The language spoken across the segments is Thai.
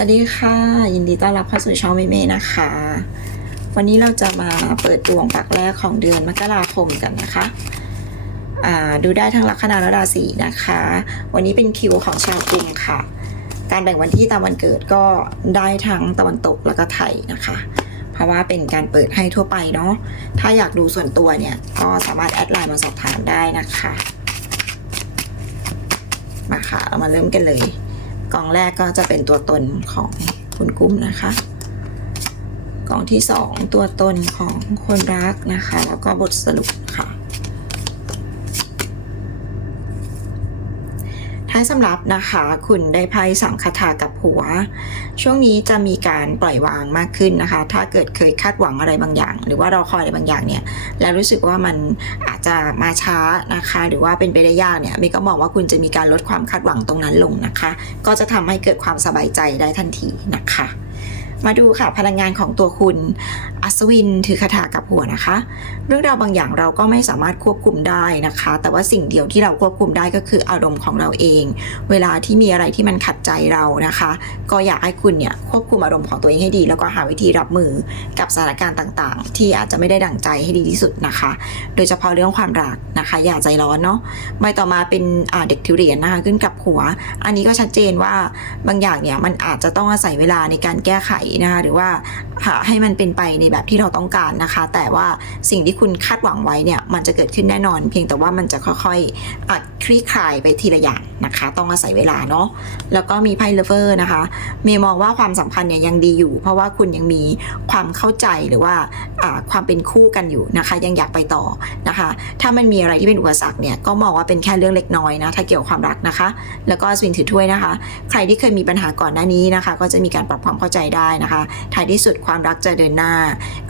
วัสดีค่ะ ยินดีต้อนรับเข้าสู่ช่องเมเมนะคะ วันนี้เราจะมาเปิดดวงปักแรกของเดือนมกราคมกันนะคะดูได้ทั้งลัคนาและราศีนะคะ วันนี้เป็นคิวของชาวกรุงค่ะ การแบ่งวันที่ตามวันเกิดก็ได้ทั้งตะวันตกแล้วก็ไทยนะคะ เพราะว่าเป็นการเปิดให้ทั่วไปเนาะถ้าอยากดูส่วนตัวเนี่ย ก็สามารถแอดไลน์มาสอบถามได้นะคะมาค่ะเรามาเริ่มกันเลย กล่องแรกก็จะเป็นตัวตนของคุณกุ้มนะคะ กล่องที่สองตัวตนของคนรักนะคะ แล้วก็บทสรุปค่ะ ท้าสำหรับนะคะ คุณได้ไพ่สังคทากับหัว ช่วงนี้จะมีการปล่อยวางมากขึ้นนะคะ ถ้าเกิดเคยคาดหวังอะไรบางอย่าง หรือว่ารอคอยอะไรบางอย่างเนี่ย แล้วรู้สึกว่ามันอาจจะมาช้านะคะ หรือว่าเป็นไปได้ยากเนี่ยเมย์ก็มองว่าคุณจะมีการลดความคาดหวังตรงนั้นลงนะคะ ก็จะทำให้เกิดความสบายใจได้ทันทีนะคะมาดูค่ะพลังงานของตัวคุณ อัศวินถือคาถากับหัวนะคะ เรื่องราวบางอย่างเราก็ไม่สามารถควบคุมได้นะคะ แต่ว่าสิ่งเดียวที่เราควบคุมได้ก็คืออารมณ์ของเราเอง เวลาที่มีอะไรที่มันขัดใจเรานะคะ ก็อยากให้คุณเนี่ยควบคุมอารมณ์ของตัวเองให้ดี แล้วก็หาวิธีรับมือกับสถานการณ์ต่าง ๆ ที่อาจจะไม่ได้ดั่งใจให้ดีที่สุดนะคะ โดยเฉพาะเรื่องความรักนะคะ อย่าใจร้อนเนาะใบต่อมาเป็นเด็กถือเรียญนะคะขึ้นกับหัว อันนี้ก็ชัดเจนว่าบางอย่างเนี่ยมันอาจจะต้องอาศัยเวลาในการแก้ไขนะคะหรือว่า หาให้มันเป็นไปในแบบที่เราต้องการนะคะ แต่ว่าสิ่งที่คุณคาดหวังไว้เนี่ยมันจะเกิดขึ้นแน่นอน เพียงแต่ว่ามันจะค่อยๆอคลี่คลายไปทีละอย่างนะคะ ต้องอาศัยเวลาเนาะแล้วก็มีไพ่เลเวอร์นะคะ เมย์มองว่าความสัมพันธ์เนี่ยยังดีอยู่ เพราะว่าคุณยังมีความเข้าใจหรือว่าอ่าความเป็นคู่กันอยู่นะคะ ยังอยากไปต่อนะคะ ถ้ามันมีอะไรที่เป็นอุปสรรคเนี่ยก็มองว่าเป็นแค่เรื่องเล็กน้อยนะถ้าเกี่ยวกับความรักนะคะ แล้วก็สวิงถือถ้วยนะคะ ใครที่เคยมีปัญหาก่อนหน้านี้นะคะ ก็จะมีการปรับความเข้าใจได้นะคะท้ายที่สุดความรักจะเดินหน้า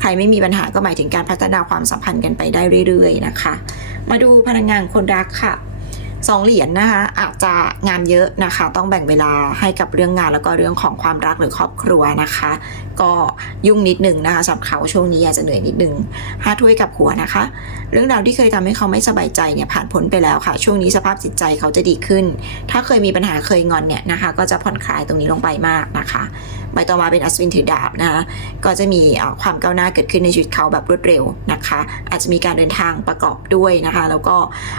ใครไม่มีปัญหาก็หมายถึงการพัฒนาความสัมพันธ์กันไปได้เรื่อยๆนะคะ มาดูพลังงานคนรักค่ะสองเหรียญนะคะอาจจะงานเยอะนะคะ ต้องแบ่งเวลาให้กับเรื่องงานแล้วก็เรื่องของความรักหรือครอบครัวนะคะ ก็ยุ่งนิดนึงนะคะสำหรับเขาช่วงนี้อาจจะเหนื่อยนิดนึงห้าถ้วยกับหัวนะคะ เรื่องราวที่เคยทำให้เขาไม่สบายใจเนี่ยผ่านพ้นไปแล้วค่ะ ช่วงนี้สภาพจิตใจเขาจะดีขึ้น ถ้าเคยมีปัญหาเคยงอนเนี่ยนะคะ ก็จะผ่อนคลายตรงนี้ลงไปมากนะคะ ใบต่อมาเป็นอัศวินถือดาบนะคะก็จะมีความก้าวหน้าเกิดขึ้นในชีวิตเขาแบบรวดเร็วนะคะ อาจจะมีการเดินทางประกอบด้วยนะคะ แล้วก็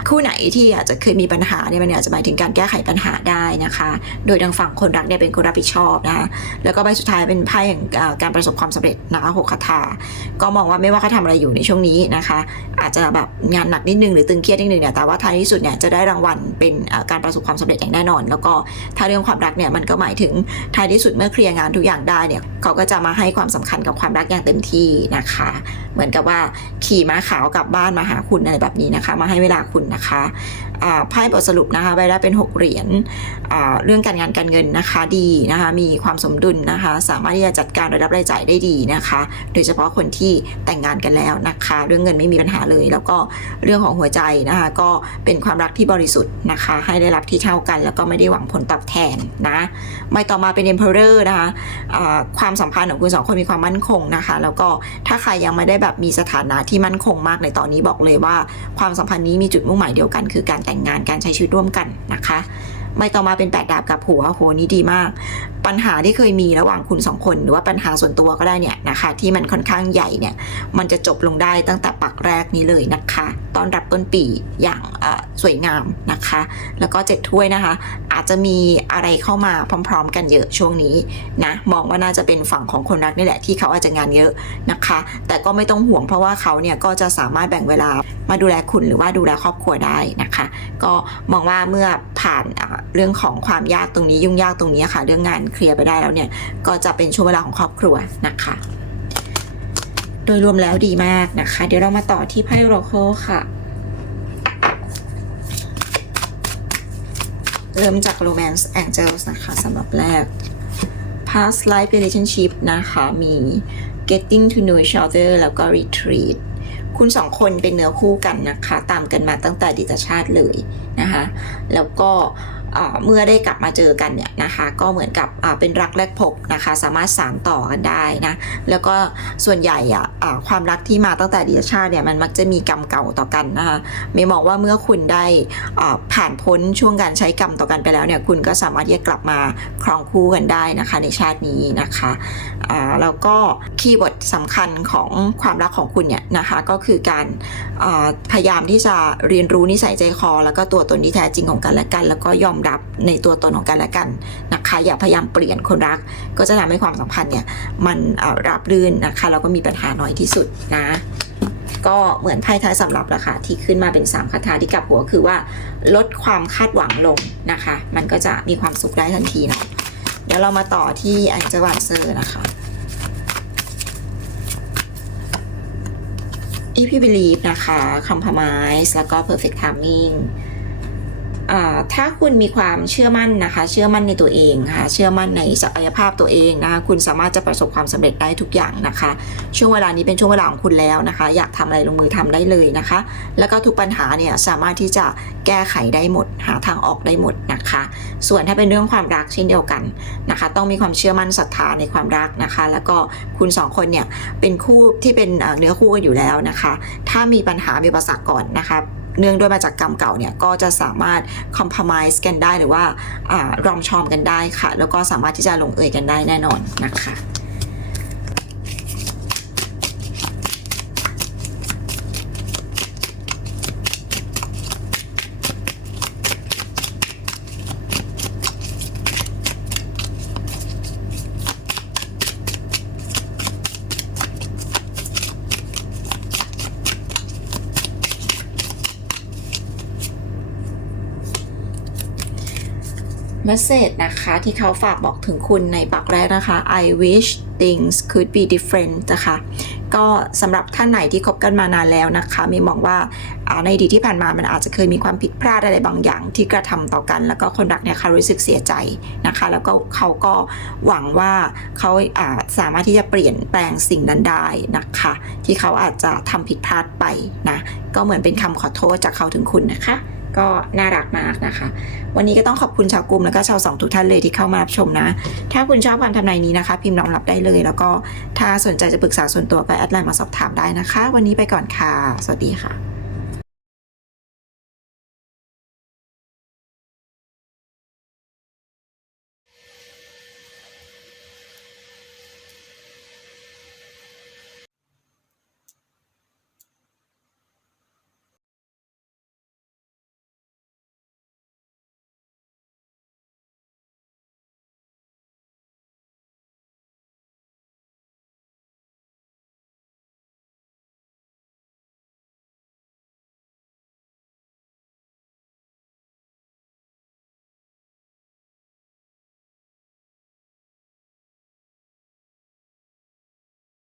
คู่ไหนที่อาจจะเคยมีปัญหาเนี่ยมันอาจจะหมายถึงการแก้ไขปัญหาได้นะคะ โดยทางฝั่งคนรักเนี่ยเป็นคนรับผิดชอบนะคะแล้วก็ใบสุดท้ายเป็นไพ่แห่งการประสบความสำเร็จนะคะหกคาถาก็มองว่าไม่ว่าเขาทำอะไรอยู่ในช่วงนี้นะคะ อาจจะแบบงานหนักนิดนึงหรือตึงเครียดนิดนึงเนี่ยแต่ว่าท้ายที่สุดเนี่ยจะได้รางวัลเป็นการประสบความสำเร็จอย่างแน่นอน แล้วก็ถ้าเรื่องความรักเนี่ยมันก็หมายถึงท้ายที่สุดเมื่อเคลียร์งานทุกอย่างได้เนี่ยเขาก็จะมาให้ความสำคัญกับความรักอย่างเต็มที่นะคะ เหมือนกับว่าขี่ม้าขาวกลับบ้านมาหาคุณอะไรแบบนี้นะคะ มาให้เวลาคุณนะคะ ไพ่บทสรุปนะคะใบแรกเป็นหกเหรียญเรื่องการงานการเงินนะคะดีนะคะมีความสมดุลนะคะ สามารถที่จะจัดการรายรับรายจ่ายได้ดีนะคะ โดยเฉพาะคนที่แต่งงานกันแล้วนะคะ เรื่องเงินไม่มีปัญหาเลย แล้วก็เรื่องของหัวใจนะคะ ก็เป็นความรักที่บริสุทธิ์นะคะ ให้ได้รับที่เท่ากัน แล้วก็ไม่ได้หวังผลตอบแทนนะใบต่อมาเป็น Emperor นะคะความสัมพันธ์ของคุณสองคนมีความมั่นคงนะคะ แล้วก็ถ้าใครยังไม่ได้แบบมีสถานะที่มั่นคงมากในตอนนี้บอกเลยว่า ความสัมพันธ์นี้มีจุดมุ่งหมายเดียวกันคือการแต่งงานการใช้ชีวิตร่วมกันนะคะ ไม่ต่อมาเป็นแปดดาบกับหัวโหนี่ดีมากปัญหาที่เคยมีระหว่างคุณสองคน หรือว่าปัญหาส่วนตัวก็ได้เนี่ยนะคะ ที่มันค่อนข้างใหญ่เนี่ย มันจะจบลงได้ตั้งแต่ปักแรกนี้เลยนะคะตอนรับต้นปีอย่างสวยงามนะคะ แล้วก็เจ็ดถ้วยนะคะ อาจจะมีอะไรเข้ามาพร้อม ๆ กันเยอะช่วงนี้นะมองว่าน่าจะเป็นฝั่งของคนรักนี่แหละที่เขาอาจจะงานเยอะนะคะ แต่ก็ไม่ต้องห่วงเพราะว่าเขาเนี่ยก็จะสามารถแบ่งเวลามาดูแลคุณหรือว่าดูแลครอบครัวได้นะคะ ก็มองว่าเมื่อผ่านเรื่องของความยากตรงนี้ยุ่งยากตรงนี้ค่ะ เรื่องงานเคลียร์ไปได้แล้วเนี่ย ก็จะเป็นช่วงเวลาของครอบครัวนะคะ โดยรวมแล้วดีมากนะคะ เดี๋ยวเรามาต่อที่ไพ่โรโคค่ะ เริ่มจาก Romance Angels นะคะสำหรับแรก Past Life Relationship นะคะ มี Getting to know each other แล้วก็ Retreat คุณสองคนเป็นเนื้อคู่กันนะคะ ตามกันมาตั้งแต่ดิตชาติเลยนะคะ แล้วก็ เมื่อได้กลับมาเจอกันเนี่ยนะคะ ก็เหมือนกับเป็นรักแรกพบนะคะ สามารถสานต่อกันได้นะแล้วก็ส่วนใหญ่อะอ่าความรักที่มาตั้งแต่ดีชาติเนี่ยมันมักจะมีกรรมเก่าต่อกันนะคะไม่มองว่าเมื่อคุณได้ผ่านพ้นช่วงการใช้กรรมต่อกันไปแล้วเนี่ยคุณก็สามารถที่จะกลับมาครองคู่กันได้นะคะในชาตินี้นะคะ แล้วก็คีย์เวิร์ดสำคัญของความรักของคุณเนี่ยนะคะก็คือการพยายามที่จะเรียนรู้นิสัยใจคอ แล้วก็ตัวตนที่แท้จริงของกันและกัน แล้วก็ยอมรับในตัวตนของกันและกันนะคะอย่าพยายามเปลี่ยนคนรัก ก็จะทำให้ความสัมพันธ์เนี่ยมันราบรื่นนะคะแล้วก็มีปัญหาน้อยที่สุดนะก็เหมือนไพ่ท้ายสำหรับละค่ะที่ขึ้นมาเป็น3คาถาที่กลับหัวคือว่าลดความคาดหวังลงนะคะ มันก็จะมีความสุขได้ทันทีเนาะเดี๋ยวเรามาต่อที่แองเจวานเซอร์นะคะ if you believe นะคะ compromise แล้วก็ perfect timing ถ้าคุณมีความเชื่อมั่นนะคะ เชื่อมั่นในตัวเองค่ะ เชื่อมั่นในศักยภาพตัวเองนะคะ คุณสามารถจะประสบความสำเร็จได้ทุกอย่างนะคะ ช่วงเวลานี้เป็นช่วงเวลาของคุณแล้วนะคะ อยากทำอะไรลงมือทำได้เลยนะคะ แล้วก็ทุกปัญหาเนี่ยสามารถที่จะแก้ไขได้หมด หาทางออกได้หมดนะคะ ส่วนถ้าเป็นเรื่องความรักเช่นเดียวกันนะคะ ต้องมีความเชื่อมั่นศรัทธาในความรักนะคะ แล้วก็คุณสองคนเนี่ยเป็นคู่ที่เป็นเนื้อคู่กันอยู่แล้วนะคะ ถ้ามีปัญหามีอุปสรรคก่อนนะคะ เนื่องด้วยมาจากกรรมเก่าเนี่ยก็จะสามารถคอมเพลมไส์กันได้หรือว่าอารอมชอมกันได้ค่ะ แล้วก็สามารถที่จะลงเอยกันได้แน่นอนนะคะ เมสเซจนะคะ ที่เขาฝากบอกถึงคุณในปักแรกนะคะ I wish things could be different นะคะ ก็สำหรับท่านไหนที่คบกันมานานแล้วนะคะมีมองว่าในอดีตที่ผ่านมามันอาจจะเคยมีความผิดพลาดอะไรบางอย่างที่กระทำต่อกัน แล้วก็คนรักเนี่ยเขารู้สึกเสียใจนะคะ แล้วก็เขาก็หวังว่าเขาอาสามารถที่จะเปลี่ยนแปลงสิ่งนั้นได้นะคะ ที่เขาอาจจะทำผิดพลาดไปนะก็เหมือนเป็นคำขอโทษจากเขาถึงคุณนะคะ ก็น่ารักมากนะคะ วันนี้ก็ต้องขอบคุณชาวกลุ่มแล้วก็ชาวสองทุกท่านเลยที่เข้ามารับชมนะ ถ้าคุณชอบความทำนายนี้นะคะ พิมพ์รองรับได้เลย แล้วก็ถ้าสนใจจะปรึกษาส่วนตัวก็แอดไลน์มาสอบถามได้นะคะ วันนี้ไปก่อนค่ะ สวัสดีค่ะ